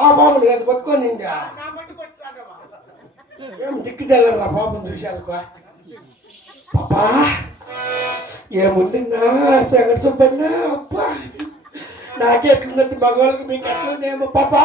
ఆ పాపను కదా పట్టుకోనిందా ఏం దిక్కుదెల్లరా పాపం చూశానుకో పాపా ఏముందిన్నా శంకర సుబ్బన్న అబ్బా నాకెట్లుందంటే మగవాళ్ళకి మీకు ఎట్లుందేమో పాపా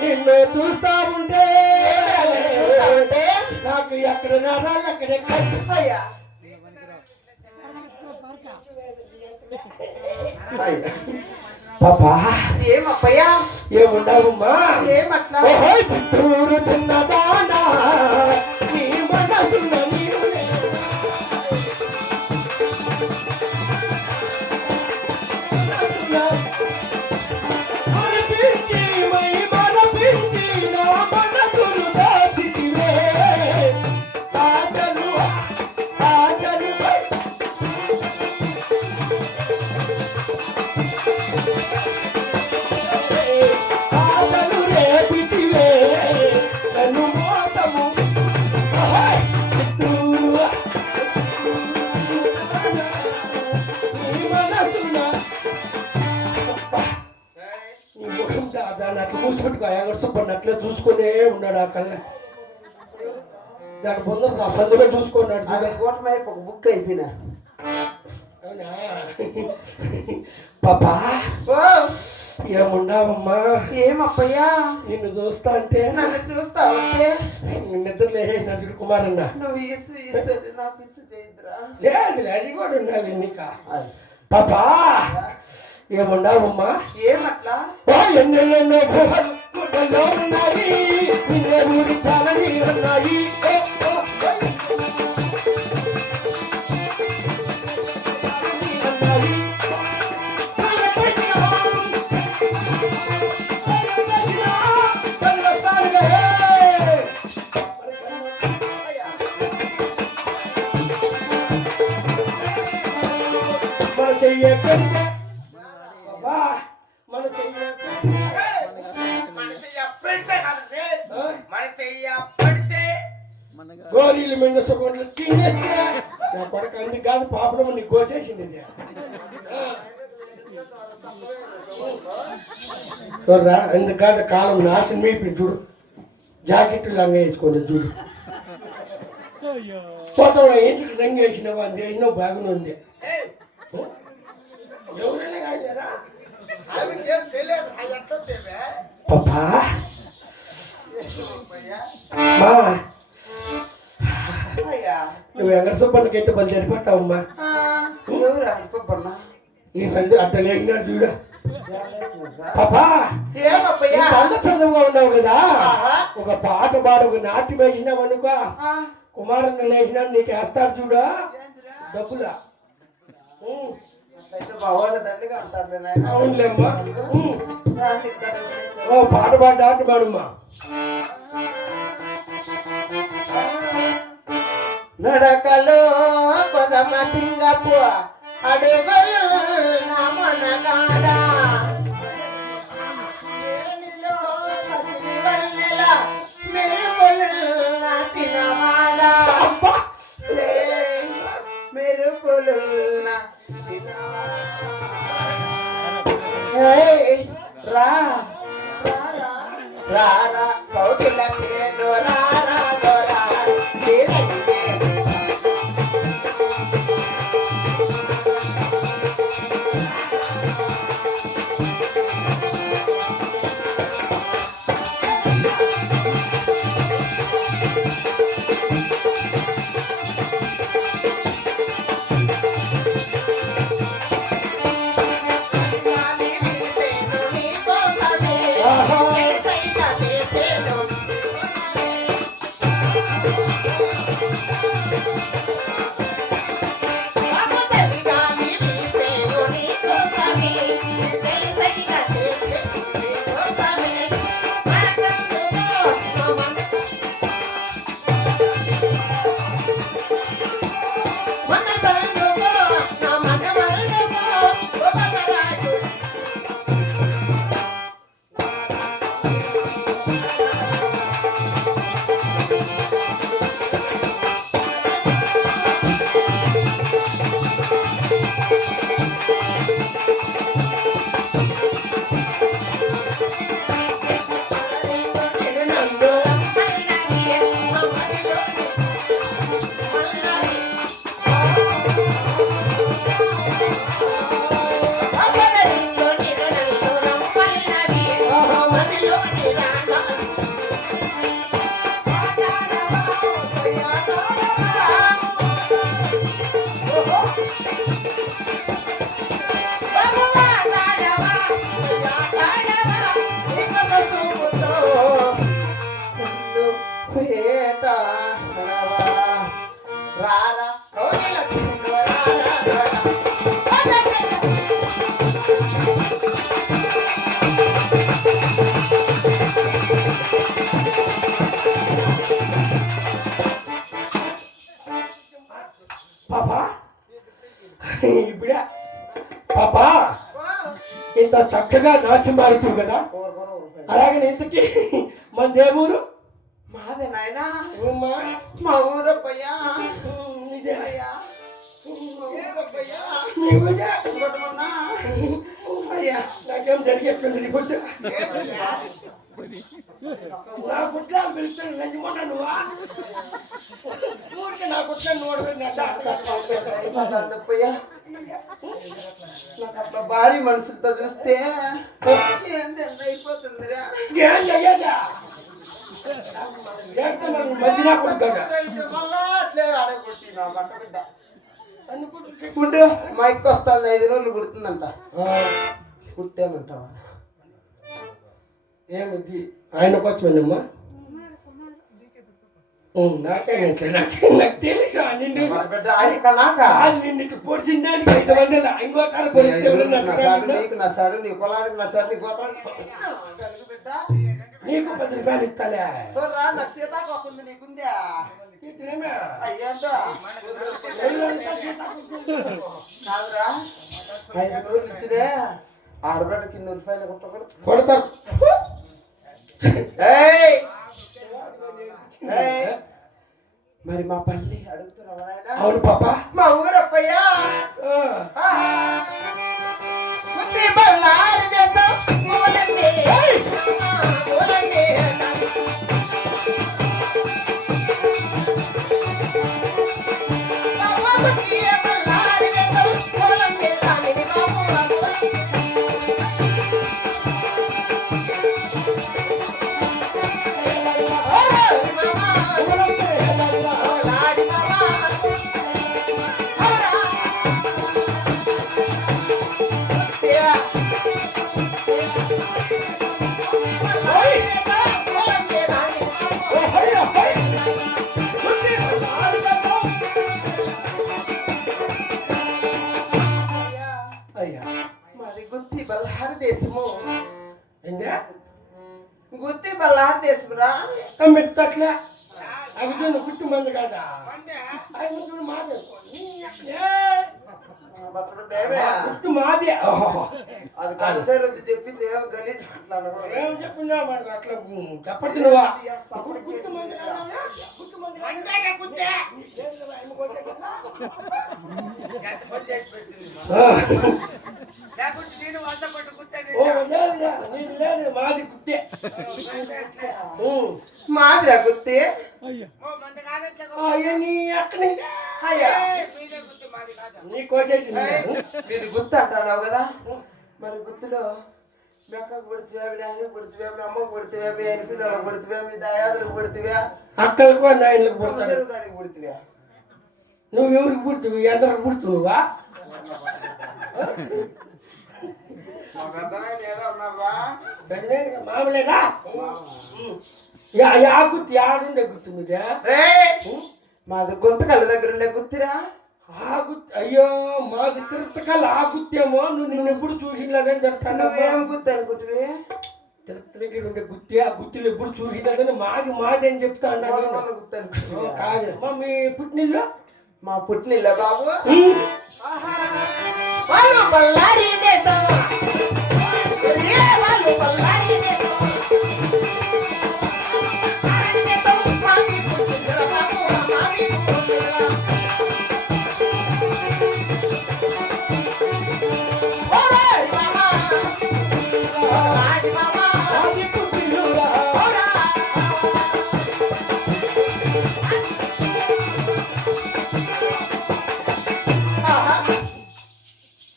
నిన్ను చూస్తా ఉంటే నాకు ఎక్కడ నరాలు అక్కడే కట్టయ్యా పాపా ఏమప్పయ్యా ఏముండవమ్మా ఏమట్లా చిత్తూరు చిన్నదానా నీ మనసున్న అట్లా చూసుకునే ఉన్నాడు ఆ కళ్ళ దాని పొంద సందులో చూసుకున్నాడు ఒక బుక్ అయిపోయినా అవునా పాపా ఏమున్నావమ్మా ఏమప్పయ్యా నిన్ను చూస్తా అంటే నన్ను చూస్తా ఉంటే నిద్రలే నటుడు కుమారన్న నువ్వు లేదు అది కూడా ఉండాలి నీక పాపా ఏమున్నావమ్మా ఏమట్లా ఎన్నెన్నెన్నో గుహలు ఉన్నాయి ఊరి చాలని ఉన్నాయి మన చెయ్య గోరీలు మెండసకుండా తినేస్తే నా కొడుకు అందుకు కాదు పాపడం నీకు కోసేసింది అందుకు కాదు కాలం నాశనం అయిపోయింది చూడు జాకెట్లు లంగ వేసుకోండి చూడు పోతాం ఇంటికి రంగు వేసినావు అది వేసినా బాగానే ఉంది పాపా నువ్వు వెంకట సుబ్బన్నకి అయితే బలి సరిపోతావమ్మా ఈ సంధి అత్త లేకినాడు చూడ పాపా చందంగా ఉన్నావు కదా ఒక పాట పాడు ఒక నాట్యం వేసినావు అనుకో కుమారుని లేచినా నీకు వేస్తారు చూడా డబ్బులా అవునులేమ్మా పాట పాడు నాట్యం పాడమ్మా నడకలో పద సింగపు అడుగులు నమనగాడ మెరుపులు నాచినవాడ మెరుపులు రా రా రా కౌకిల సేను రా రా దొరా పాపా ఇప్పుడే పాపా ఇంత చక్కగా నాట్యం ఆడుతావు కదా అలాగే ఇంతకి మన దేవుడు మాదే నాయనా ఏమ్మా? మా ఊరప్పయ్యా ఇదే. ఊరప్పయ్యా నీ ఊరే? ఇంకోటమన్నా అయ్యా నాకేం జరిగేస్తుంది నీ గుడ్డ నా గుడ్డ పిలుస్తాను నచ్చిమన్నా నువ్వా ఊరికే నా గుడ్డ అప్పయ్యా నాకు అట్లా భారీ మనుషులతో చూస్తే ఏంది ఎంత అయిపోతుందిరా ఏం చెయ్యదా మధ్యన కొడుకు మళ్ళా అట్లే ఆడగొట్టినా బట్ట బిడ్డ ఉండు మా ఇక్క వస్తాను 5 రోజులు కుడుతుందంట కుట్టానంటావా ఏమిటి ఆయన కోసమేనమ్మా నాకే నాకు తెలుసు నిన్ను బిడ్డ ఆయన నాక నిన్ను పొడిచిన దానికి 5 వందలు ఇంకోసారి పొడిస్తే నీకు నా సారు నీ పొలానికి నా సార్ నీ పోతాను బిడ్డ నీకు 10 రూపాయలు ఇస్తాలే చూడరా నాకు సీతాకోకుంది నీకుందా అయ్యంటో కాదురా 5 రోజులు ఇచ్చినే ఆడబిడ్డకి 200 రూపాయలు కొట్టకూడదు కొడతారు మరి మా పల్లి అడుగుతున్నావా అవును పాప మా ఊరప్పయ్యా ఏంటా గుత్తి బల్లారు దేశమురా మెట్టుతట్లే అవి చూడు గుర్తు మంది కదా మందే అవి చూడు మాదేసుకో ఏమే? గుర్తు మాది అది కలిసేరు చెప్పింది ఏం గలీజ్ అట్లా అనకూడదు. ఏం చెప్పిందా మనకు అట్లా చెప్పండి నువ్వా సపోర్ట్ గుర్తు చేసి మంది కాదా? గుర్తు మంది కాదా? మందేగా గుత్తే ఎంత పని చేసి పెట్టింది లేకుంటే నేను 100 పట్టు గుత్తే ఓ లేదు నీది లేదు మాది గుర్తే మాదిరా గుత్తి ఓ మంద కాదంటే నీ అక్కడి అయ్యా మీదే గుత్తి మాది కాదా నీ కోసేటి మీరు గుర్తు అంటున్నావు కదా మరి గుర్తులో మీ అక్కకు పుడితివా మీ నాయనకు పుడితివా మీ అమ్మకు పుడితివా మీ ఆయన పిల్లలకు పుడితివా మీ దయాలకు పుడితివా అక్కలకు నాయనలకు పుడతాడు దానికి పుడితివా నువ్వు ఎవరికి పుడుతువు ఎందరికి పుడుతువువా మా పెద్దనాయన ఏదో ఉన్నారా మామూలేగా యా గుర్తు ఆడుండే గుర్తు మీద రే మాది గుంతకళ్ళ దగ్గర ఉండే గుర్తిరా ఆ గుర్తు అయ్యో మాది తిరుపతికల్ ఆ గుర్తేమో నువ్వు నిన్ను ఎప్పుడు చూసినదని చెప్తాను నువ్వేం గుర్తు అనుకుంటువి తిరుపతి దగ్గర ఉండే గుర్తి ఆ గుర్తులు ఎప్పుడు చూసినదని మాది అని చెప్తా అన్నాడు గుర్తు అనుకుంటువి కాదు మా మీ పుట్టినిల్లు మా పుట్టినిల్ల బాబు వాళ్ళు బళ్ళారి దేశం వాళ్ళు బళ్ళారి దేశం మాది పుట్టినిల్ల బాబు మాది పుట్టినిల్ల ఓరాడి మామా ఓరాడి మామా మాది పుట్టిల్లురా.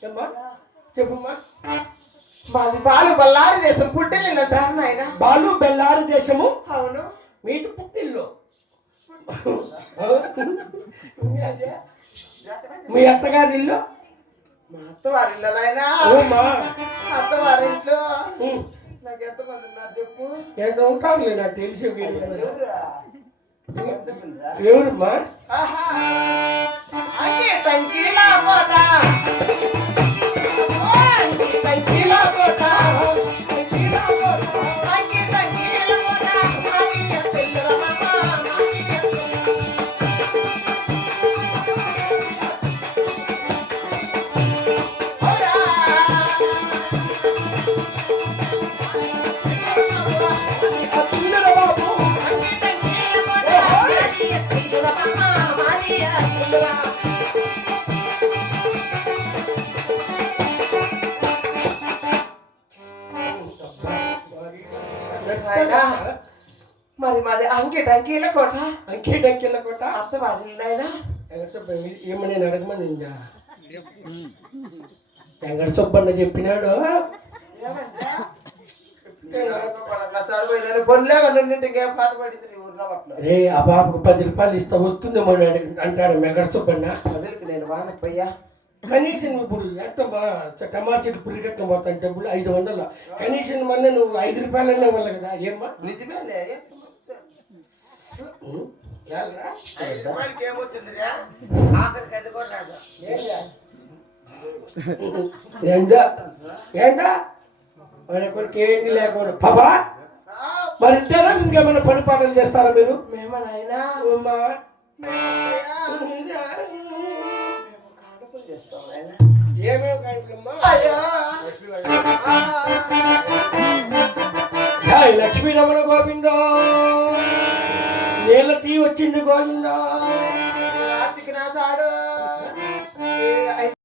ఏమ్మా? చెప్పుమ్మా మాది బాలు బళ్ళారి దేశం పుట్టినిల్ల నాయన బాలు బెల్లారి దేశము అవును మీటి పుట్టిల్లు మీ అత్తగారి ఇల్లు మా అత్తవారి ఇల్లు నాయన ఓమా అత్తవారి ఇంట్లో నాకు ఎంత మంది ఉన్నారు చెప్పు ఎంత ఉంటారులే నాకు తెలిసి ఎవరురా? ఎవరమ్మా ఆహా. అంకి టంకీలా కోట అంకి టంకీలా కోట అంకి టంకీలా కోట మాది ఎత్తెల్లురా మామ మాది ఎత్తెల్లు. ఓరా. పిల్లల బాబు అంకి టంకీలా కోట మాది ఎత్తెల్లురా మామ మాది ఎత్తెల్లురా. మరి మాది అంకి టంకీల కోట అంకీ డంకెళ్ళ కొట్ట అత్తవారి ఇల్లు నాయనా ఏమని నేను అడగమని ఇందా వెంకట సుబ్బన్న చెప్పినాడు ఇంకేం పాట పడింది నీ ఊర్లో పట్ల రే ఆ బాబుకు 10 రూపాయలు ఇస్తా వస్తుందేమో అంటాడు వెంకట సుబ్బన్న వదిలికి నేను వానపోయ్యా కనీసం ఇప్పుడు ఎంత టమాటా చెట్టు పురిగట్ల పోతాను డబ్బులు 500 కనీసం మొన్న నువ్వు 5 రూపాయలన్నా ఇవ్వాలి కదా ఏమ్మా నిజమేలే ఏల్రా? 5 రూపాయలకి ఏమవుతుందిరా ఆఖరికి అది కూడా రాదు ఏందా ఏందా మన కొడుకు ఏంది లేకుండా పాపా మరి ఇద్దరు ఇంకేమైనా పని పాటలు చేస్తారా మీరు మేము నాయనా అమ్మా కానుకలు చేస్తాం నాయనా ఏమేమి కానుకలమ్మా అయ్యో జై లక్ష్మీ రమణ గోవిందో నీళ్ళ తీ వచ్చింది గోవిందో